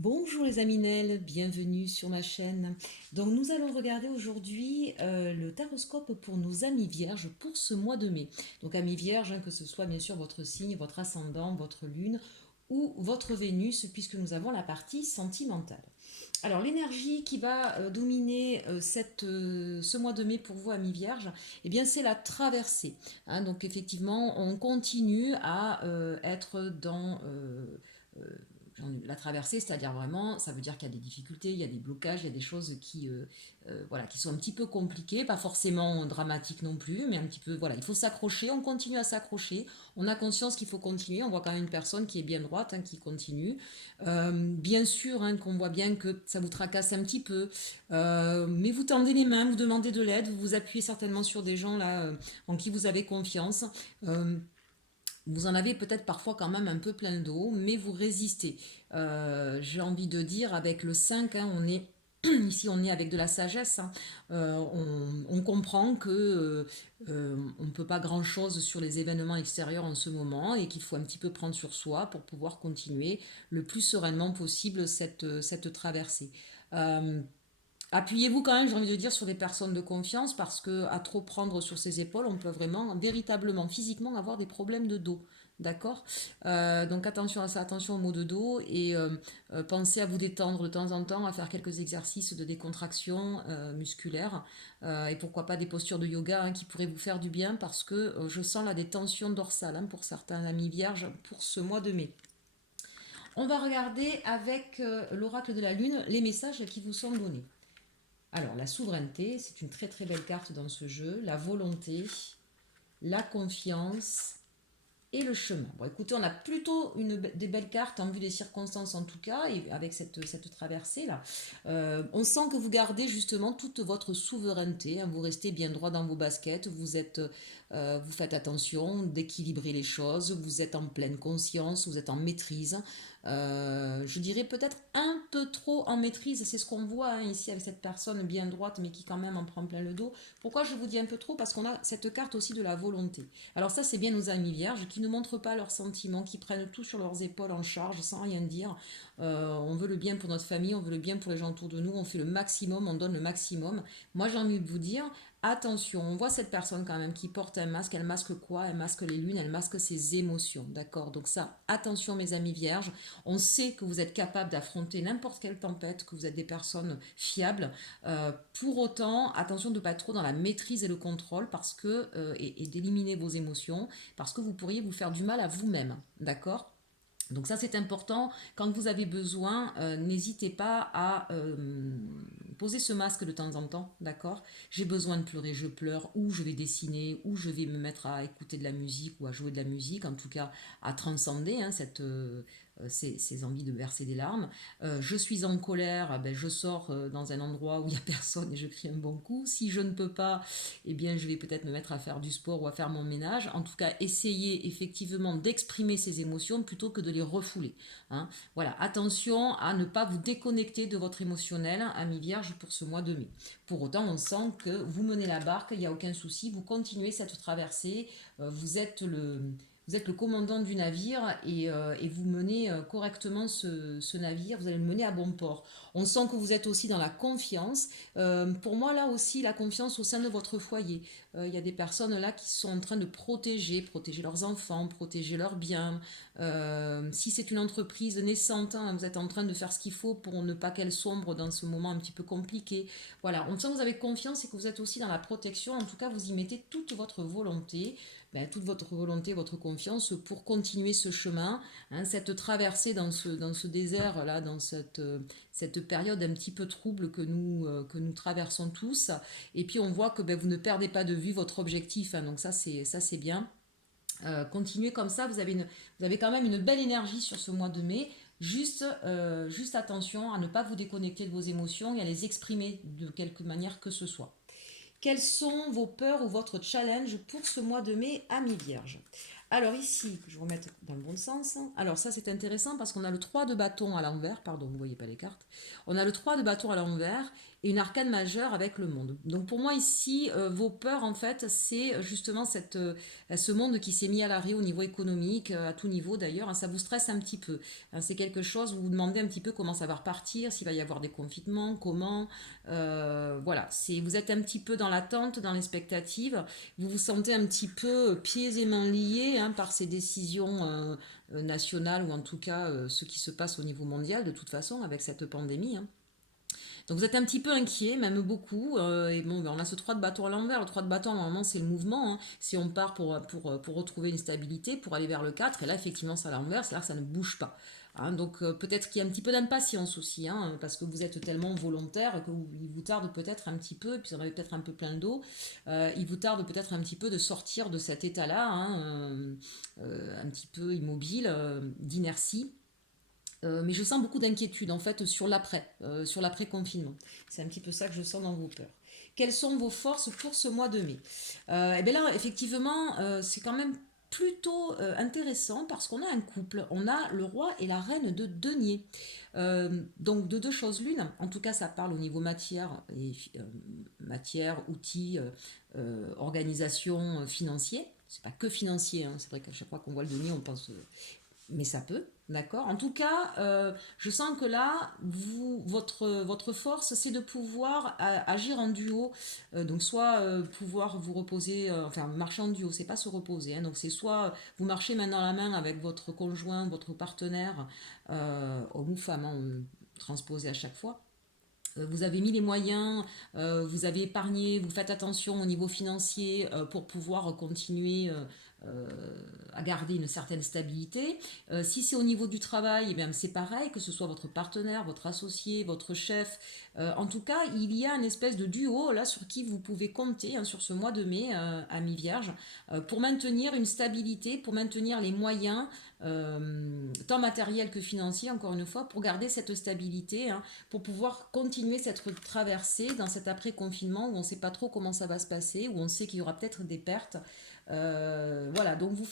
Bonjour les Aminelles, bienvenue sur ma chaîne. Donc nous allons regarder aujourd'hui le taroscope pour nos amis vierges pour ce mois de mai. Donc amis vierges, que ce soit bien sûr votre signe, votre ascendant, votre lune ou votre Vénus, puisque nous avons la partie sentimentale. Alors l'énergie qui va dominer ce mois de mai pour vous, amis vierges, eh bien c'est la traversée. Donc effectivement, on continue à être dans euh, la traversée, c'est-à-dire vraiment, ça veut dire qu'il y a des difficultés, il y a des blocages, il y a des choses voilà, qui sont un petit peu compliquées, pas forcément dramatiques non plus, mais un petit peu, voilà, il faut s'accrocher, on continue à s'accrocher, on a conscience qu'il faut continuer, on voit quand même une personne qui est bien droite, qui continue. Bien sûr, qu'on voit bien que ça vous tracasse un petit peu, mais vous tendez les mains, vous demandez de l'aide, vous vous appuyez certainement sur des gens là en qui vous avez confiance. Euh, vous en avez peut-être parfois quand même un peu plein le dos, mais vous résistez. J'ai envie de dire, avec le 5, on est ici on est avec de la sagesse. On comprend que on ne peut pas grand-chose sur les événements extérieurs en ce moment et qu'il faut un petit peu prendre sur soi pour pouvoir continuer le plus sereinement possible cette traversée. Euh, Appuyez-vous quand même, j'ai envie de dire, sur des personnes de confiance parce que à trop prendre sur ses épaules, on peut vraiment, véritablement, physiquement avoir des problèmes de dos. D'accord. Donc attention à ça, attention aux maux de dos et pensez à vous détendre de temps en temps, à faire quelques exercices de décontraction musculaire et pourquoi pas des postures de yoga qui pourraient vous faire du bien parce que je sens là des tensions dorsales pour certains amis vierges pour ce mois de mai. On va regarder avec l'oracle de la lune les messages qui vous sont donnés. Alors, la souveraineté, c'est une très très belle carte dans ce jeu. La volonté, la confiance et le chemin. Bon, écoutez, on a plutôt des belles cartes en vue des circonstances en tout cas, et avec cette traversée-là. On sent que vous gardez justement toute votre souveraineté. Vous restez bien droit dans vos baskets. Vous faites attention d'équilibrer les choses. Vous êtes en pleine conscience. Vous êtes en maîtrise. Je dirais peut-être un peu trop en maîtrise, c'est ce qu'on voit ici avec cette personne bien droite mais qui quand même en prend plein le dos. Pourquoi je vous dis un peu trop? Parce qu'on a cette carte aussi de la volonté. Alors ça c'est bien nos amis vierges qui ne montrent pas leurs sentiments, qui prennent tout sur leurs épaules en charge sans rien dire. On veut le bien pour notre famille, on veut le bien pour les gens autour de nous, on fait le maximum, on donne le maximum. Moi j'ai envie de vous dire, attention, on voit cette personne quand même qui porte un masque. Elle masque quoi? Elle masque les lunes, elle masque ses émotions. D'accord? Donc ça, attention mes amis vierges. On sait que vous êtes capable d'affronter n'importe quelle tempête, que vous êtes des personnes fiables. Pour autant, attention de ne pas être trop dans la maîtrise et le contrôle et d'éliminer vos émotions parce que vous pourriez vous faire du mal à vous-même. D'accord? Donc ça c'est important, quand vous avez besoin, n'hésitez pas à poser ce masque de temps en temps, d'accord? J'ai besoin de pleurer, je pleure, ou je vais dessiner, ou je vais me mettre à écouter de la musique ou à jouer de la musique, en tout cas à transcender ces envies de verser des larmes. Je suis en colère, ben, je sors dans un endroit où il n'y a personne et je crie un bon coup. Si je ne peux pas, eh bien je vais peut-être me mettre à faire du sport ou à faire mon ménage. En tout cas, essayez effectivement d'exprimer ces émotions plutôt que de les refouler. Voilà, attention à ne pas vous déconnecter de votre émotionnel, ami vierge, pour ce mois de mai. Pour autant, on sent que vous menez la barque, il n'y a aucun souci, vous continuez cette traversée, vous êtes le commandant du navire et vous menez correctement ce navire, vous allez le mener à bon port. On sent que vous êtes aussi dans la confiance. Pour moi, là aussi, la confiance au sein de votre foyer. Il y a des personnes là qui sont en train de protéger leurs enfants, protéger leurs biens. Si c'est une entreprise naissante, vous êtes en train de faire ce qu'il faut pour ne pas qu'elle sombre dans ce moment un petit peu compliqué. Voilà, on sent que vous avez confiance et que vous êtes aussi dans la protection. En tout cas, vous y mettez toute votre volonté, toute votre volonté, votre confiance pour continuer ce chemin, cette traversée dans ce désert là, dans cette période un petit peu trouble que nous traversons tous. Et puis on voit que vous ne perdez pas de vue votre objectif, donc ça c'est bien. Continuez comme ça, vous avez quand même une belle énergie sur ce mois de mai. Juste attention à ne pas vous déconnecter de vos émotions et à les exprimer de quelque manière que ce soit. Quelles sont vos peurs ou votre challenge pour ce mois de mai, amis vierges? Alors ici, que je remette dans le bon sens. Alors ça c'est intéressant parce qu'on a le 3 de bâton à l'envers, pardon, vous ne voyez pas les cartes. On a le 3 de bâton à l'envers et une arcane majeure avec le monde. Donc pour moi ici, vos peurs en fait, c'est justement ce monde qui s'est mis à l'arrêt au niveau économique, à tout niveau d'ailleurs. Hein, ça vous stresse un petit peu. Hein, c'est quelque chose, vous vous demandez un petit peu comment ça va repartir, s'il va y avoir des confinements, comment. Voilà, vous êtes un petit peu dans l'attente, dans l'expectative. Vous vous sentez un petit peu pieds et mains liés hein, par ces décisions nationales ou en tout cas ce qui se passe au niveau mondial de toute façon avec cette pandémie. Hein. Donc vous êtes un petit peu inquiet, même beaucoup. Et bon, ben, on a ce 3 de bâton à l'envers. Le 3 de bâton, normalement, c'est le mouvement. Hein. Si on part pour retrouver une stabilité, pour aller vers le 4, et là, effectivement, c'est à l'envers, c'est là que ça ne bouge pas. Hein, donc peut-être qu'il y a un petit peu d'impatience aussi, hein, parce que vous êtes tellement volontaire qu'il vous tarde peut-être un petit peu, et puis vous en avez peut-être un peu plein le dos, il vous tarde peut-être un petit peu de sortir de cet état-là, hein, un petit peu immobile, d'inertie. Mais je sens beaucoup d'inquiétude en fait sur l'après-confinement. C'est un petit peu ça que je sens dans vos peurs. Quelles sont vos forces pour ce mois de mai? Et bien là, effectivement, c'est quand même plutôt intéressant parce qu'on a un couple. On a le roi et la reine de denier. Donc de deux choses l'une. En tout cas, ça parle au niveau matière, outils, organisation, financier. C'est pas que financier. Hein. C'est vrai qu'à chaque fois qu'on voit le denier, on pense mais ça peut, d'accord. En tout cas, je sens que là, votre force, c'est de pouvoir agir en duo. Donc, soit pouvoir vous reposer, enfin, marcher en duo, c'est pas se reposer. Hein. Donc, c'est soit vous marchez main dans la main avec votre conjoint, votre partenaire, homme ou femme, hein, transposé à chaque fois. Vous avez mis les moyens, vous avez épargné, vous faites attention au niveau financier pour pouvoir continuer euh, à garder une certaine stabilité. Si c'est au niveau du travail, eh bien, c'est pareil, que ce soit votre partenaire, votre associé, votre chef. En tout cas, il y a une espèce de duo là sur qui vous pouvez compter hein, sur ce mois de mai à mi-vierge pour maintenir une stabilité, pour maintenir les moyens, tant matériels que financiers, encore une fois, pour garder cette stabilité, hein, pour pouvoir continuer cette traversée dans cet après-confinement où on ne sait pas trop comment ça va se passer, où on sait qu'il y aura peut-être des pertes. Voilà, donc vous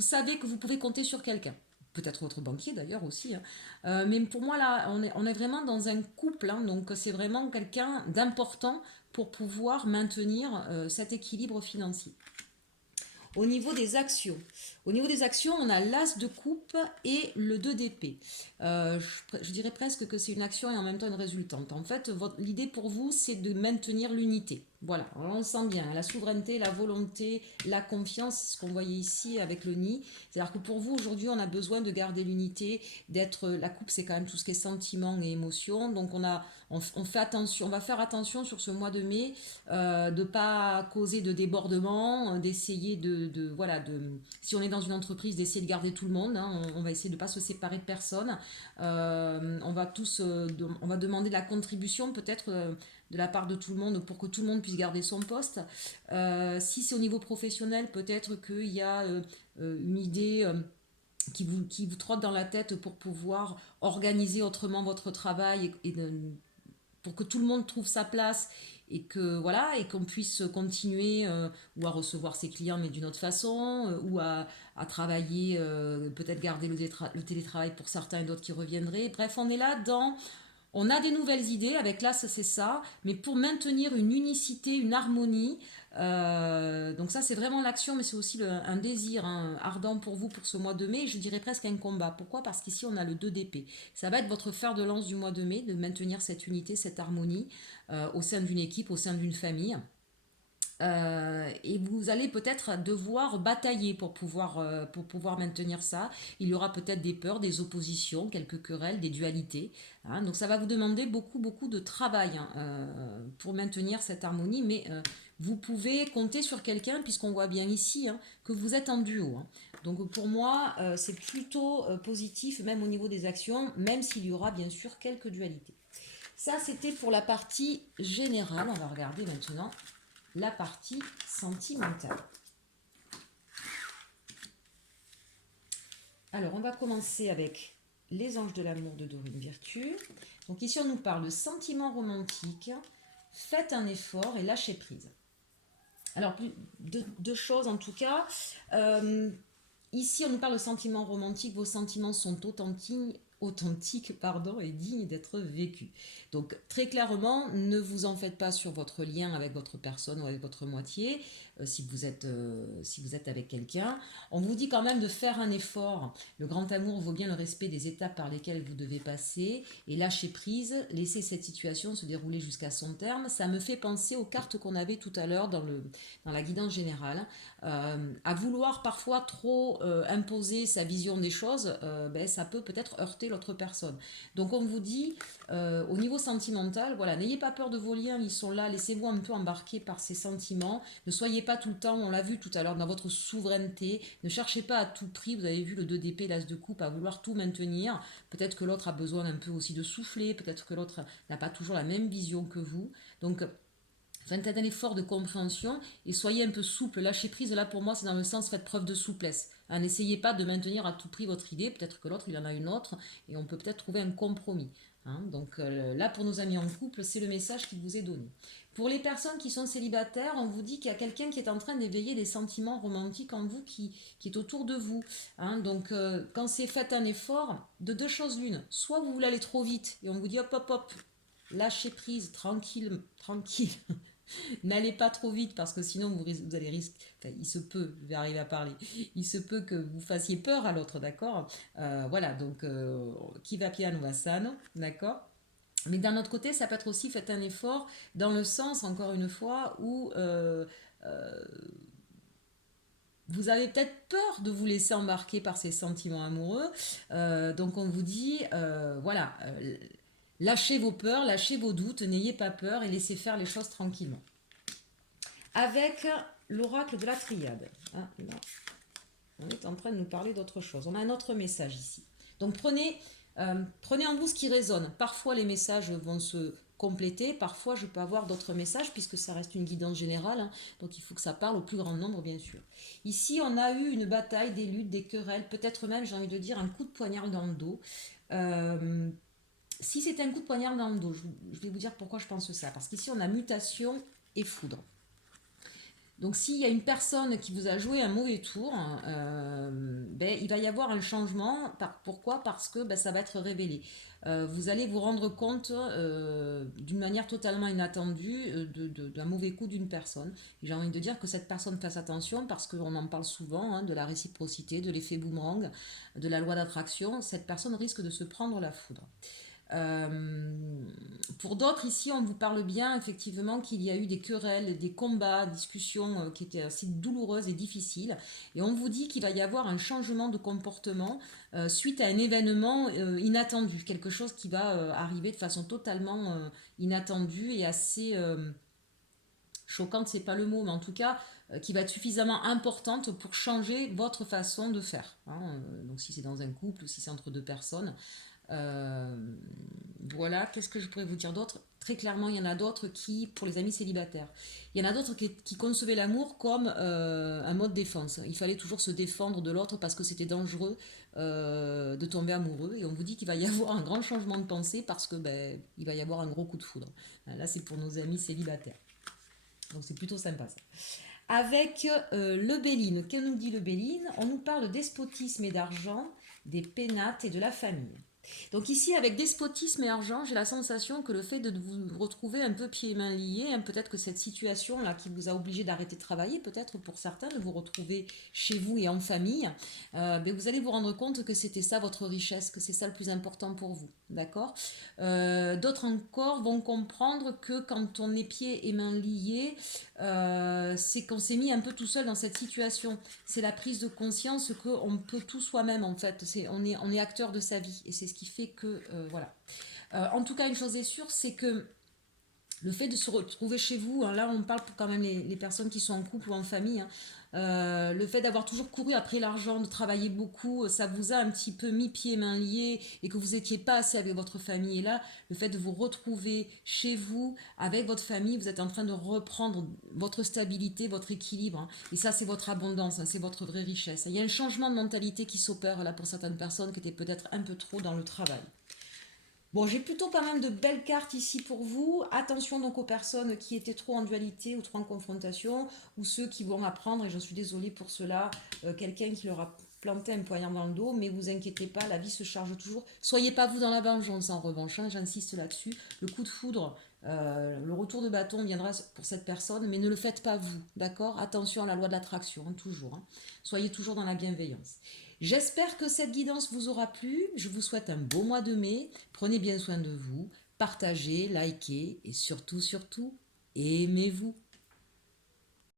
savez que vous pouvez compter sur quelqu'un. Peut-être votre banquier d'ailleurs aussi. Hein. Mais pour moi, là, on est vraiment dans un couple. Hein, donc, c'est vraiment quelqu'un d'important pour pouvoir maintenir cet équilibre financier. Au niveau des actions, on a l'as de coupe et le 2 d'épée. Je dirais presque que c'est une action et en même temps une résultante. En fait, l'idée pour vous, c'est de maintenir l'unité. Voilà, alors on sent bien la souveraineté, la volonté, la confiance, ce qu'on voyait ici avec le nid. C'est-à-dire que pour vous, aujourd'hui, on a besoin de garder l'unité, d'être. La coupe, c'est quand même tout ce qui est sentiment et émotion. Donc, on fait attention, on va faire attention sur ce mois de mai de pas causer de débordement, d'essayer voilà, si on est dans une entreprise, d'essayer de garder tout le monde. Hein, on va essayer de pas se séparer de personne. On va demander de la contribution peut-être de la part de tout le monde pour que tout le monde puisse garder son poste. Si c'est au niveau professionnel, peut-être qu'il y a une idée qui vous trotte dans la tête pour pouvoir organiser autrement votre travail pour que tout le monde trouve sa place et que voilà et qu'on puisse continuer ou à recevoir ses clients mais d'une autre façon ou à travailler peut-être garder le télétravail pour certains et d'autres qui reviendraient. Bref, on a des nouvelles idées, avec l'As c'est ça, mais pour maintenir une unicité, une harmonie, donc ça c'est vraiment l'action, mais c'est aussi un désir hein, ardent pour vous pour ce mois de mai, je dirais presque un combat. Pourquoi? Parce qu'ici on a le 2 d'épée. Ça va être votre fer de lance du mois de mai, de maintenir cette unité, cette harmonie au sein d'une équipe, au sein d'une famille. Et vous allez peut-être devoir batailler pour pouvoir maintenir ça. Il y aura peut-être des peurs, des oppositions, quelques querelles, des dualités. Hein. Donc ça va vous demander beaucoup, beaucoup de travail hein, pour maintenir cette harmonie. Mais vous pouvez compter sur quelqu'un, puisqu'on voit bien ici hein, que vous êtes en duo. Hein. Donc pour moi, c'est plutôt positif, même au niveau des actions, même s'il y aura bien sûr quelques dualités. Ça, c'était pour la partie générale. On va regarder maintenant la partie sentimentale. Alors, on va commencer avec les anges de l'amour de Dorine Virtue. Donc ici, on nous parle de sentiments romantiques, faites un effort et lâchez prise. Alors, deux choses en tout cas. Euh, Ici, on nous parle de sentiments romantiques. Vos sentiments sont authentiques, pardon, et dignes d'être vécus. Donc, très clairement, ne vous en faites pas sur votre lien avec votre personne ou avec votre moitié, si vous êtes avec quelqu'un. On vous dit quand même de faire un effort. Le grand amour vaut bien le respect des étapes par lesquelles vous devez passer et lâcher prise, laisser cette situation se dérouler jusqu'à son terme. Ça me fait penser aux cartes qu'on avait tout à l'heure dans la guidance générale. À vouloir parfois trop imposer sa vision des choses, ça peut peut-être heurter l'autre personne. Donc on vous dit, au niveau sentimental, voilà, n'ayez pas peur de vos liens, ils sont là, laissez-vous un peu embarquer par ces sentiments, ne soyez pas tout le temps, on l'a vu tout à l'heure, dans votre souveraineté, ne cherchez pas à tout prix, vous avez vu le 2 d'épée, l'as de coupe, à vouloir tout maintenir, peut-être que l'autre a besoin un peu aussi de souffler, peut-être que l'autre n'a pas toujours la même vision que vous, donc faites un effort de compréhension et soyez un peu souple. Lâcher prise, là pour moi, c'est dans le sens faites preuve de souplesse. N'essayez pas de maintenir à tout prix votre idée. Peut-être que l'autre, il en a une autre et on peut peut-être trouver un compromis. Donc là, pour nos amis en couple, c'est le message qui vous est donné. Pour les personnes qui sont célibataires, on vous dit qu'il y a quelqu'un qui est en train d'éveiller des sentiments romantiques en vous qui est autour de vous. Donc quand c'est faites un effort, de deux choses l'une. Soit vous voulez aller trop vite et on vous dit hop hop hop, lâchez prise, tranquille, tranquille. N'allez pas trop vite parce que sinon vous allez risquer, enfin, il se peut, je vais arriver à parler, il se peut que vous fassiez peur à l'autre, d'accord. Voilà, donc qui va piano va sano, d'accord. Mais d'un autre côté, ça peut être aussi faites un effort dans le sens, encore une fois, où euh, vous avez peut-être peur de vous laisser embarquer par ces sentiments amoureux. Donc on vous dit, voilà, lâchez vos peurs, lâchez vos doutes, n'ayez pas peur et laissez faire les choses tranquillement avec l'oracle de la triade. Là, on est en train de nous parler d'autre chose. On a un autre message ici. Donc prenez en vous ce qui résonne. Parfois les messages vont se compléter, parfois je peux avoir d'autres messages puisque ça reste une guidance générale, donc il faut que ça parle au plus grand nombre bien sûr. Ici on a eu une bataille, des luttes, des querelles, peut-être même j'ai envie de dire un coup de poignard dans le dos. Si c'était un coup de poignard dans le dos, je vais vous dire pourquoi je pense ça, parce qu'ici on a mutation et foudre. Donc s'il y a une personne qui vous a joué un mauvais tour, il va y avoir un changement. Pourquoi? Parce que ça va être révélé. Vous allez vous rendre compte d'une manière totalement inattendue d'un mauvais coup d'une personne. J'ai envie de dire que cette personne fasse attention parce qu'on en parle souvent, de la réciprocité, de l'effet boomerang, de la loi d'attraction. Cette personne risque de se prendre la foudre. Pour d'autres, ici, on vous parle bien effectivement qu'il y a eu des querelles, des combats, discussions qui étaient assez douloureuses et difficiles. Et on vous dit qu'il va y avoir un changement de comportement suite à un événement inattendu, quelque chose qui va arriver de façon totalement inattendue et assez choquante, c'est pas le mot, mais en tout cas qui va être suffisamment importante pour changer votre façon de faire. Donc si c'est dans un couple ou si c'est entre deux personnes. Euh, voilà, qu'est-ce que je pourrais vous dire d'autre? Très clairement, il y en a d'autres qui, pour les amis célibataires, il y en a d'autres qui concevaient l'amour comme un mode défense. Il fallait toujours se défendre de l'autre parce que c'était dangereux de tomber amoureux. Et on vous dit qu'il va y avoir un grand changement de pensée parce que il va y avoir un gros coup de foudre. Là, c'est pour nos amis célibataires. Donc c'est plutôt sympa ça. Avec le Béline, que nous dit le Béline? On nous parle despotisme et d'argent, des pénates et de la famille. Donc ici, avec despotisme et argent, j'ai la sensation que le fait de vous retrouver un peu pieds et mains liés, peut-être que cette situation-là qui vous a obligé d'arrêter de travailler, peut-être pour certains, de vous retrouver chez vous et en famille, vous allez vous rendre compte que c'était ça votre richesse, que c'est ça le plus important pour vous. D'accord. D'autres encore vont comprendre que quand on est pieds et mains liés, c'est qu'on s'est mis un peu tout seul dans cette situation. C'est la prise de conscience qu'on peut tout soi-même en fait. On est acteur de sa vie et c'est ce qui fait que voilà. En tout cas, une chose est sûre, c'est que le fait de se retrouver chez vous, là on parle pour quand même les personnes qui sont en couple ou en famille, le fait d'avoir toujours couru après l'argent, de travailler beaucoup, ça vous a un petit peu mis pieds et mains liés et que vous n'étiez pas assez avec votre famille. Et là, le fait de vous retrouver chez vous, avec votre famille, vous êtes en train de reprendre votre stabilité, votre équilibre. Et ça, c'est votre abondance, c'est votre vraie richesse. Il y a un changement de mentalité qui s'opère là pour certaines personnes qui étaient peut-être un peu trop dans le travail. Bon, j'ai plutôt pas mal de belles cartes ici pour vous. Attention donc aux personnes qui étaient trop en dualité ou trop en confrontation, ou ceux qui vont apprendre, et j'en suis désolée pour cela, quelqu'un qui leur a planté un poignard dans le dos, mais vous inquiétez pas, la vie se charge toujours. Soyez pas vous dans la vengeance en revanche, hein, j'insiste là-dessus. Le coup de foudre, le retour de bâton viendra pour cette personne, mais ne le faites pas vous, d'accord? Attention à la loi de l'attraction, hein, toujours, hein. Soyez toujours dans la bienveillance. J'espère que cette guidance vous aura plu. Je vous souhaite un beau mois de mai. Prenez bien soin de vous. Partagez, likez et surtout, surtout, aimez-vous.